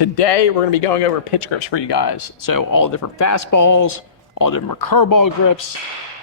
Today, we're gonna be going over pitch grips for you guys. So all the different fastballs, all the different curveball grips,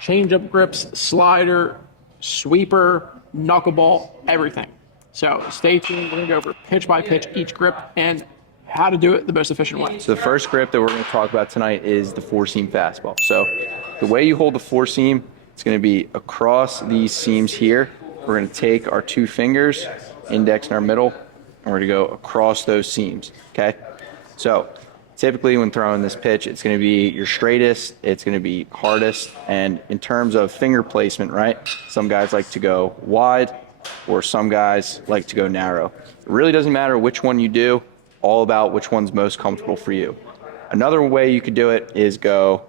change-up grips, slider, sweeper, knuckleball, everything. So stay tuned, we're gonna go over pitch by pitch each grip and how to do it the most efficient way. So the first grip that we're going to talk about tonight is the four-seam fastball. So the way you hold the four-seam, it's going to be across these seams here. We're going to take our two fingers, index and our middle, and we're going to go across those seams, okay? So typically when throwing this pitch, it's going to be your straightest, it's going to be hardest, and in terms of finger placement, right, some guys like to go wide or some guys like to go narrow. It really doesn't matter which one you do, all about which one's most comfortable for you. Another way you could do it is go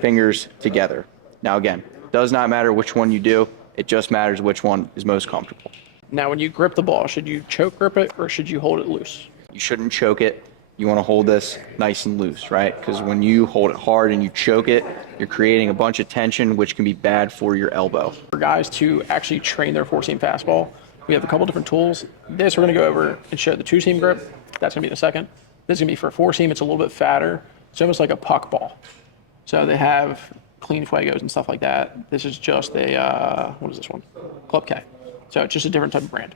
fingers together. Now again, does not matter which one you do, it just matters which one is most comfortable. Now when you grip the ball, should you choke grip it or should you hold it loose? You shouldn't choke it. You want to hold this nice and loose, right? Because when you hold it hard and you choke it, you're creating a bunch of tension, which can be bad for your elbow. For guys to actually train their four-seam fastball, we have a couple different tools. This we're going to go over and show the two-seam grip. That's going to be the second. This is going to be for four-seam. It's a little bit fatter. It's almost like a puck ball. So they have clean fuegos and stuff like that. This is just a, what is this one? Club K. So it's just a different type of brand.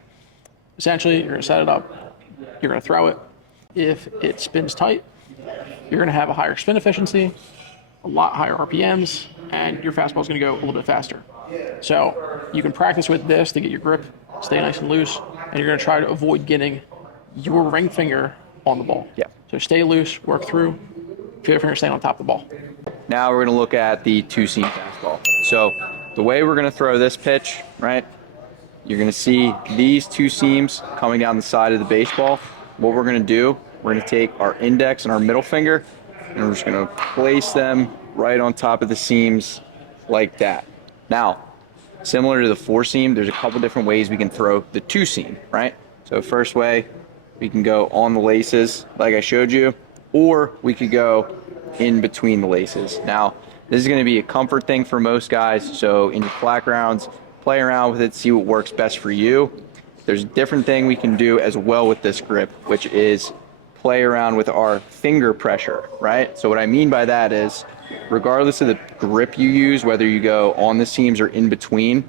Essentially, you're going to set it up. You're going to throw it. If it spins tight, you're going to have a higher spin efficiency, a lot higher RPMs, and your fastball is going to go a little bit faster. So you can practice with this to get your grip, stay nice and loose, and you're going to try to avoid getting your ring finger on the ball. Yeah. So stay loose, work through, feel your finger staying on top of the ball. Now we're going to look at the two-seam fastball. So the way we're going to throw this pitch, right, you're going to see these two seams coming down the side of the baseball. What we're going to do, we're going to take our index and our middle finger, and we're just going to place them right on top of the seams like that. Now, similar to the four-seam, there's a couple different ways we can throw the two-seam, right? So first way, we can go on the laces like I showed you, or we could go in between the laces. Now, this is going to be a comfort thing for most guys, so in your flat grounds, play around with it, see what works best for you. There's a different thing we can do as well with this grip, which is play around with our finger pressure, right? So what I mean by that is, regardless of the grip you use, whether you go on the seams or in between,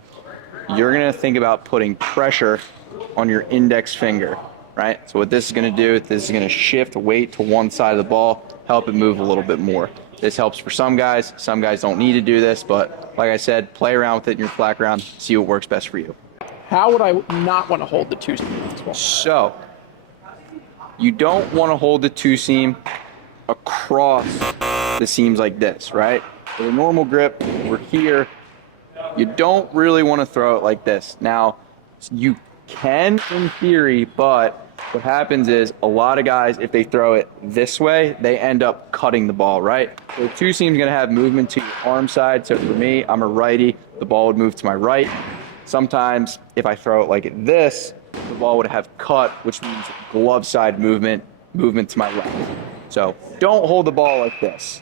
you're going to think about putting pressure on your index finger, right? So what this is going to do, this is going to shift weight to one side of the ball, help it move a little bit more. This helps for some guys don't need to do this, but like I said, play around with it in your flat ground, see what works best for you. How would I not want to hold the two-seam fastball? So, you don't want to hold the two-seam across the seams like this, right? For the normal grip, we're here. You don't really want to throw it like this. Now, you can in theory, but what happens is a lot of guys, if they throw it this way, they end up cutting the ball, right? So the two-seam is going to have movement to your arm side. So for me, I'm a righty. The ball would move to my right. Sometimes if I throw it like this, the ball would have cut, which means glove side movement to my left. So don't hold the ball like this.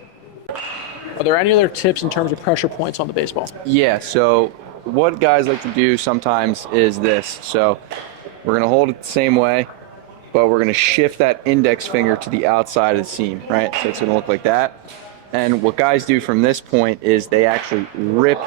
Are there any other tips in terms of pressure points on the baseball? Yeah, so what guys like to do sometimes is this. So we're going to hold it the same way, but we're going to shift that index finger to the outside of the seam, right? So it's going to look like that. And what guys do from this point is they actually rip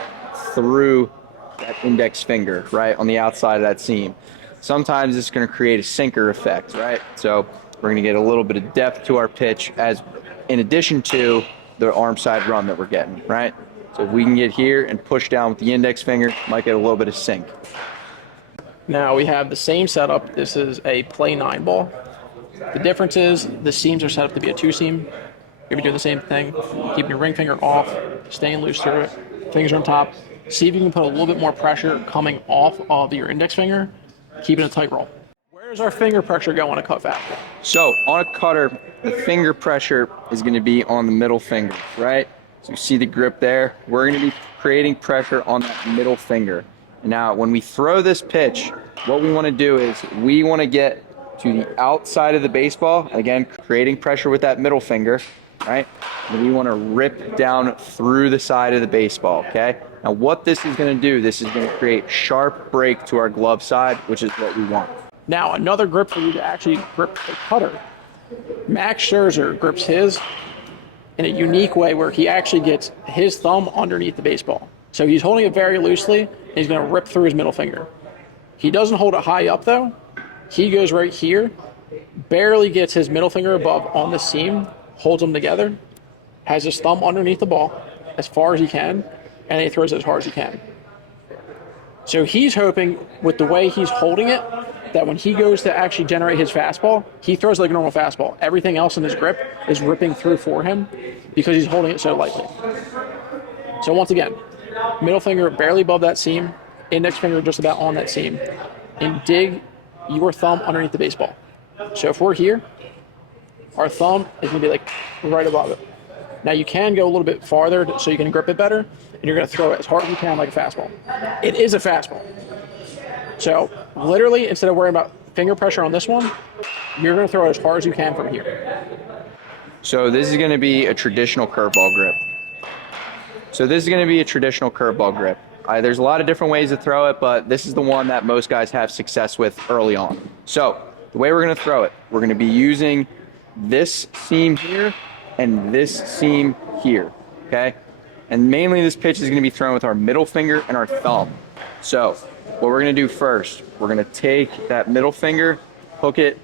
through that index finger, right, on the outside of that seam. Sometimes it's going to create a sinker effect, right? So we're going to get a little bit of depth to our pitch as in addition to the arm side run that we're getting, right? So if we can get here and push down with the index finger, might get a little bit of sink. Now we have the same setup. This is a play 9 ball. The difference is the seams are set up to be a two-seam. You're going to be doing the same thing. Keeping your ring finger off, staying loose through it, fingers on top. See if you can put a little bit more pressure coming off of your index finger, keeping a tight roll. Where's our finger pressure go on a cut fastball? So on a cutter, the finger pressure is going to be on the middle finger, right? So you see the grip there. We're going to be creating pressure on that middle finger. And now when we throw this pitch, what we want to do is we want to get to the outside of the baseball, again, creating pressure with that middle finger, right? And we want to rip down through the side of the baseball, okay? Now what this is going to do, this is going to create sharp break to our glove side, which is what we want. Now another grip for you to actually grip the cutter Max Scherzer grips his in a unique way where he actually gets his thumb underneath the baseball. So he's holding it very loosely, and he's going to rip through his middle finger. He doesn't hold it high up, though. He goes right here, barely gets his middle finger above on the seam, holds them together, has his thumb underneath the ball as far as he can, and he throws it as hard as he can. So he's hoping, with the way he's holding it, that when he goes to actually generate his fastball, he throws like a normal fastball. Everything else in his grip is ripping through for him because he's holding it so lightly. So once again, middle finger barely above that seam, index finger just about on that seam, and dig your thumb underneath the baseball. So if we're here, our thumb is going to be like right above it. Now you can go a little bit farther so you can grip it better, and you're going to throw it as hard as you can like a fastball. It is a fastball. So literally, instead of worrying about finger pressure on this one, you're going to throw it as hard as you can from here. So this is going to be a traditional curveball grip. There's a lot of different ways to throw it, but this is the one that most guys have success with early on. So the way we're going to throw it, we're going to be using this seam here and this seam here, okay? And mainly this pitch is going to be thrown with our middle finger and our thumb. So what we're going to do first, we're going to take that middle finger, hook it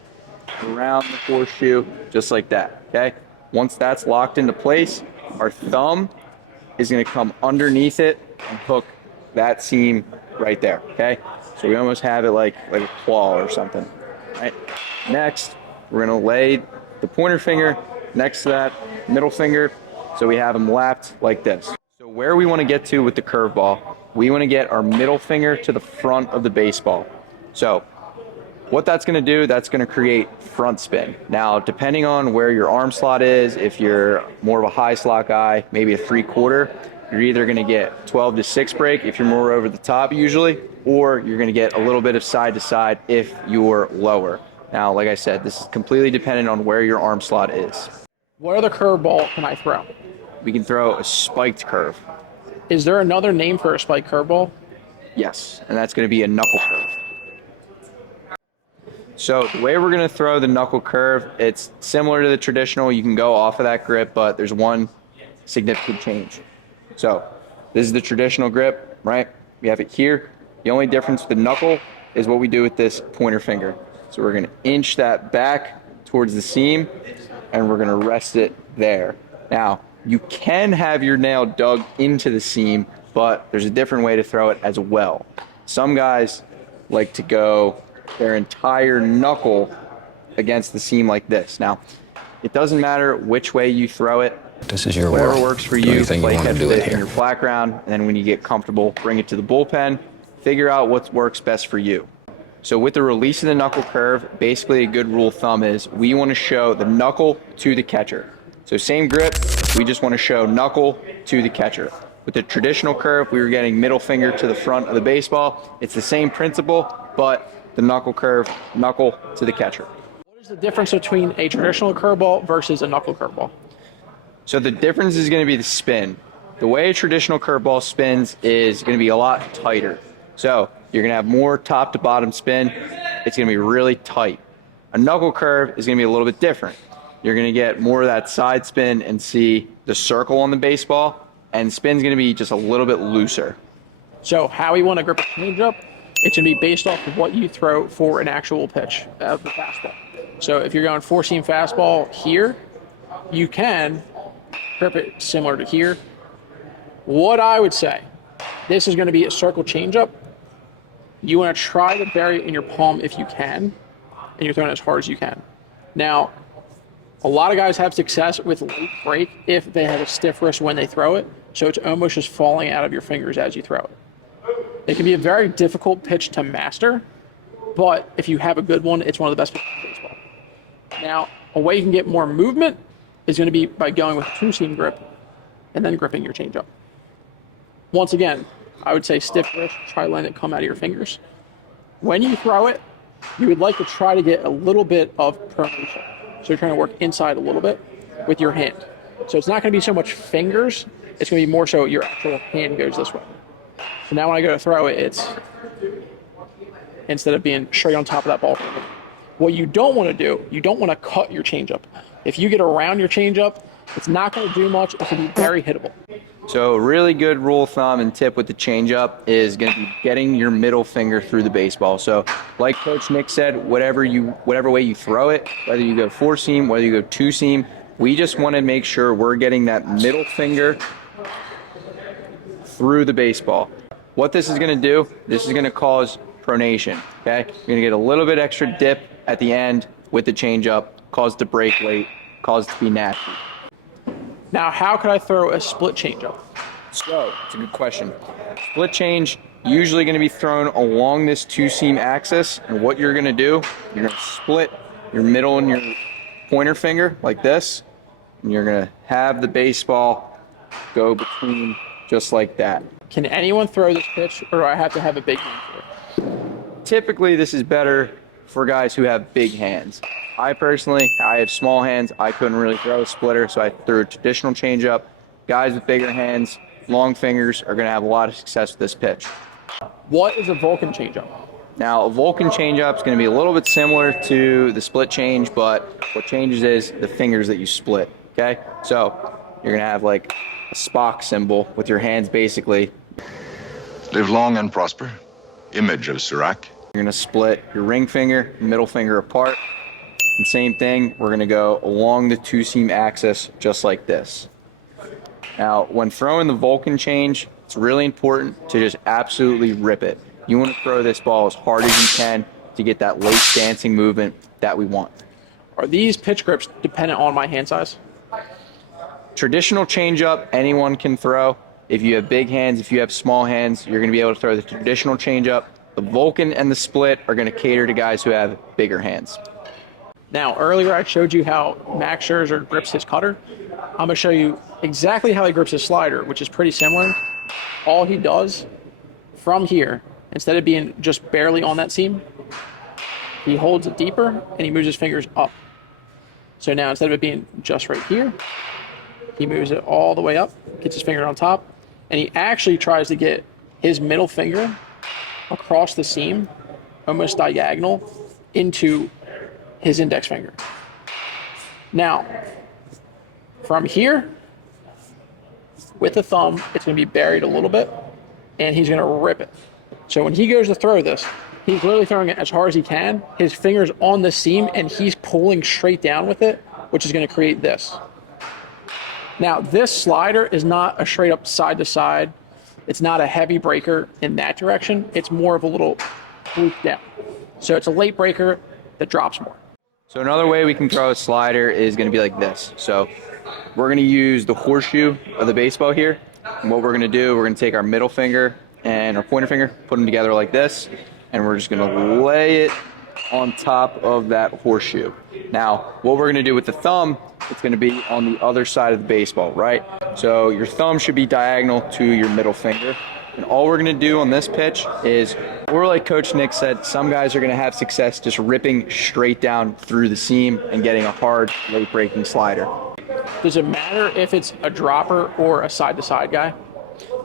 around the horseshoe, just like that, okay? Once that's locked into place, our thumb is going to come underneath it and hook that seam right there, okay? So we almost have it like a claw or something, right? Next, we're going to lay the pointer finger next to that middle finger, so we have them lapped like this. So where we want to get to with the curveball, we want to get our middle finger to the front of the baseball. So what that's going to do, that's going to create front spin. Now, depending on where your arm slot is, if you're more of a high slot guy, maybe a 3/4, you're either going to get 12 to 6 break if you're more over the top usually, or you're going to get a little bit of side to side if you're lower. Now, like I said, this is completely dependent on where your arm slot is. What other curveball can I throw? We can throw a spiked curve. Is there another name for a spiked curveball? Yes, and that's going to be a knuckle curve. So the way we're going to throw the knuckle curve, it's similar to the traditional. You can go off of that grip, but there's one significant change. So this is the traditional grip, right? We have it here. The only difference with the knuckle is what we do with this pointer finger. So we're going to inch that back towards the seam, and we're going to rest it there. Now, you can have your nail dug into the seam, but there's a different way to throw it as well. Some guys like to go their entire knuckle against the seam like this. Now, it doesn't matter which way you throw it. This is your Whatever world. works for Do you. anything Play you want to catch do with it it in here. your flat ground, and then when you get comfortable, bring it to the bullpen. Figure out what works best for you. So with the release of the knuckle curve, basically a good rule of thumb is we want to show the knuckle to the catcher. So same grip, we just want to show knuckle to the catcher. With the traditional curve, we were getting middle finger to the front of the baseball. It's the same principle, but the knuckle curve, knuckle to the catcher. What is the difference between a traditional curveball versus a knuckle curveball? So the difference is going to be the spin. The way a traditional curveball spins is going to be a lot tighter. So you're going to have more top to bottom spin. It's going to be really tight. A knuckle curve is going to be a little bit different. You're going to get more of that side spin and see the circle on the baseball, and spin's going to be just a little bit looser. So how we want to grip a change-up, it's going to be based off of what you throw for an actual pitch of the fastball. So if you're going four-seam fastball here, you can grip it similar to here. What I would say, this is going to be a circle change-up. You want to try to bury it in your palm if you can, and you're throwing it as hard as you can. Now, a lot of guys have success with late break if they have a stiff wrist when they throw it, so it's almost just falling out of your fingers as you throw it. It can be a very difficult pitch to master, but if you have a good one, it's one of the best pitches in baseball. Now, a way you can get more movement is going to be by going with a two-seam grip and then gripping your changeup. Once again, I would say stiff wrist, try letting it come out of your fingers. When you throw it, you would like to try to get a little bit of pronation. So you're trying to work inside a little bit with your hand. So it's not going to be so much fingers, it's going to be more so your actual hand goes this way. So now when I go to throw it, it's, instead of being straight on top of that ball, What you don't want to do, you don't want to cut your changeup. If you get around your changeup, it's not going to do much. It's going to be very hittable. So a really good rule of thumb and tip with the changeup is going to be getting your middle finger through the baseball. So like Coach Nick said, whatever way you throw it, whether you go four seam, whether you go two seam, we just want to make sure we're getting that middle finger through the baseball. What this is going to do, this is going to cause pronation, okay? You're going to get a little bit extra dip at the end with the changeup, cause it to break late, cause it to be nasty. Now, how could I throw a split changeup? So, it's a good question. Split change, usually going to be thrown along this two-seam axis, and what you're going to do, you're going to split your middle and your pointer finger like this, and you're going to have the baseball go between just like that. Can anyone throw this pitch, or do I have to have a big hand for it? Typically, this is better for guys who have big hands. I have small hands. I couldn't really throw a splitter, so I threw a traditional changeup. Guys with bigger hands, long fingers, are going to have a lot of success with this pitch. What is a Vulcan changeup? Now, a Vulcan changeup is going to be a little bit similar to the split change, but what changes is the fingers that you split, okay? So you're going to have like a Spock symbol with your hands basically. Live long and prosper. Image of Sirac. You're going to split your ring finger, middle finger apart. And same thing, we're going to go along the two-seam axis just like this. Now, when throwing the Vulcan change, it's really important to just absolutely rip it. You want to throw this ball as hard as you can to get that late dancing movement that we want. Are these pitch grips dependent on my hand size? Traditional changeup, anyone can throw. If you have big hands, if you have small hands, you're going to be able to throw the traditional changeup. The Vulcan and the split are going to cater to guys who have bigger hands. Now, earlier I showed you how Max Scherzer grips his cutter. I'm going to show you exactly how he grips his slider, which is pretty similar. All he does from here, instead of being just barely on that seam, he holds it deeper and he moves his fingers up. So now instead of it being just right here, he moves it all the way up, gets his finger on top, and he actually tries to get his middle finger across the seam, almost diagonal, into his index finger. Now, from here, with the thumb, it's going to be buried a little bit, and he's going to rip it. So when he goes to throw this, he's literally throwing it as hard as he can. His finger's on the seam, and he's pulling straight down with it, which is going to create this. Now, this slider is not a straight up side to side. It's not a heavy breaker in that direction. It's more of a little swoop down. So it's a late breaker that drops more. So another way we can throw a slider is going to be like this. So we're going to use the horseshoe of the baseball here. And what we're going to do, we're going to take our middle finger and our pointer finger, put them together like this, and we're just going to lay it on top of that horseshoe. Now, what we're going to do with the thumb, it's going to be on the other side of the baseball, right? So your thumb should be diagonal to your middle finger. And all we're going to do on this pitch is, or like Coach Nick said, some guys are going to have success just ripping straight down through the seam and getting a hard, late breaking slider. Does it matter if it's a dropper or a side-to-side guy?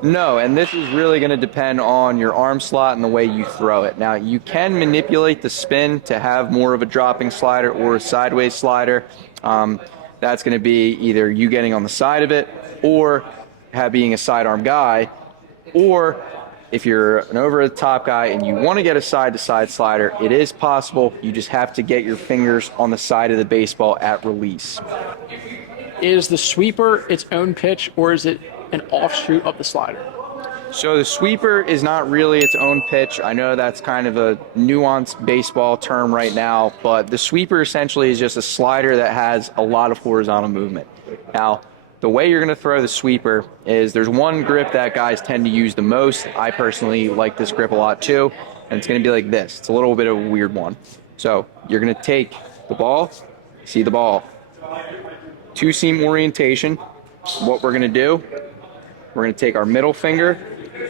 No, and this is really going to depend on your arm slot and the way you throw it. Now, you can manipulate the spin to have more of a dropping slider or a sideways slider. That's going to be either you getting on the side of it or being a sidearm guy. Or if you're an over-the-top guy and you want to get a side-to-side slider, it is possible. You just have to get your fingers on the side of the baseball at release. Is the sweeper its own pitch, or is it an offshoot of the slider? So the sweeper is not really its own pitch. I know that's kind of a nuanced baseball term right now, but the sweeper essentially is just a slider that has a lot of horizontal movement. Now, the way you're going to throw the sweeper is there's one grip that guys tend to use the most. I personally like this grip a lot too, and it's going to be like this. It's a little bit of a weird one. So you're going to take the ball, see the ball, two-seam orientation. What we're going to do, we're going to take our middle finger,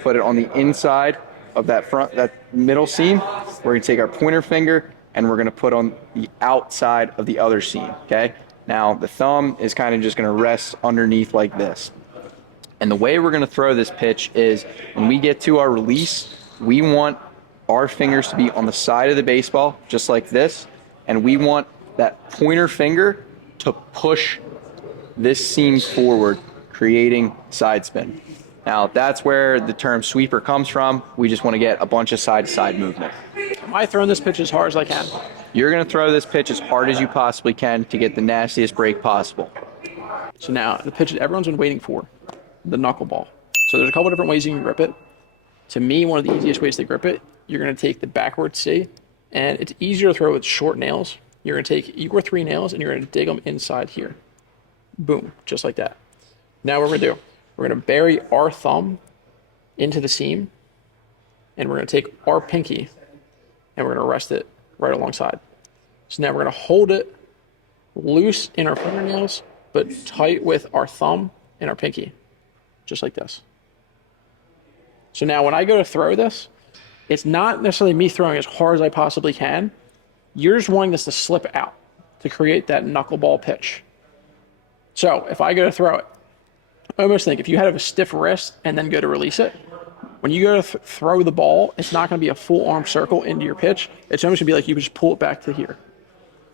put it on the inside of that middle seam. We're going to take our pointer finger, and we're going to put on the outside of the other seam, okay? Now, the thumb is kind of just going to rest underneath like this. And the way we're going to throw this pitch is when we get to our release, we want our fingers to be on the side of the baseball, just like this. and we want that pointer finger to push this seam forward, creating side spin. Now, that's where the term sweeper comes from. We just want to get a bunch of side-to-side movement. Am I throwing this pitch as hard as I can? You're going to throw this pitch as hard as you possibly can to get the nastiest break possible. So now, the pitch that everyone's been waiting for, the knuckleball. So there's a couple different ways you can grip it. To me, one of the easiest ways to grip it, you're going to take the backward C, and it's easier to throw with short nails. You're going to take your 3 nails, and you're going to dig them inside here. Boom, just like that. Now what we're going to do, we're going to bury our thumb into the seam, and we're going to take our pinky, and we're going to rest it right alongside. So now we're going to hold it loose in our fingernails, but tight with our thumb and our pinky, just like this. So now when I go to throw this, it's not necessarily me throwing as hard as I possibly can. You're just wanting this to slip out to create that knuckleball pitch. So if I go to throw it, I almost think if you had a stiff wrist and then go to release it, when you go to throw the ball, it's not going to be a full arm circle into your pitch. It's almost going to be like you just pull it back to here.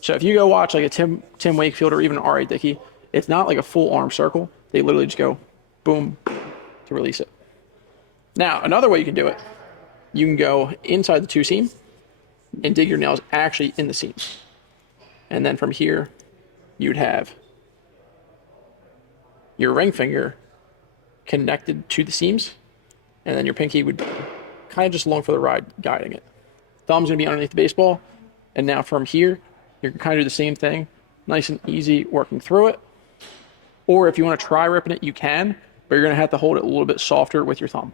So if you go watch like a Tim Wakefield or even an R.A. Dickey, it's not like a full arm circle. They literally just go boom to release it. Now, another way you can do it, you can go inside the 2 seam and dig your nails actually in the seam. And then from here, you'd have your ring finger connected to the seams, and then your pinky would be kind of just along for the ride, guiding it. Thumb's gonna be underneath the baseball, and now from here, you're kind of do the same thing, nice and easy working through it. Or if you want to try ripping it, you can, but you're gonna have to hold it a little bit softer with your thumb.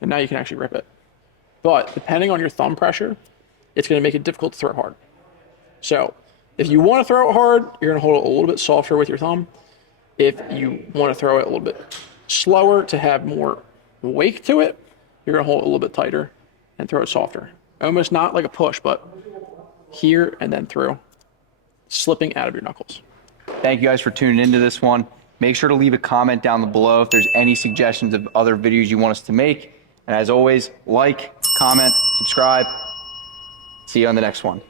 And now you can actually rip it. But depending on your thumb pressure, it's gonna make it difficult to throw hard. So if you want to throw it hard, you're gonna hold it a little bit softer with your thumb. If you want to throw it a little bit slower to have more wake to it, you're gonna hold it a little bit tighter and throw it softer. Almost not like a push, but here and then through, slipping out of your knuckles. Thank you guys for tuning into this one. Make sure to leave a comment down below if there's any suggestions of other videos you want us to make. And as always, like, comment, subscribe. See you on the next one.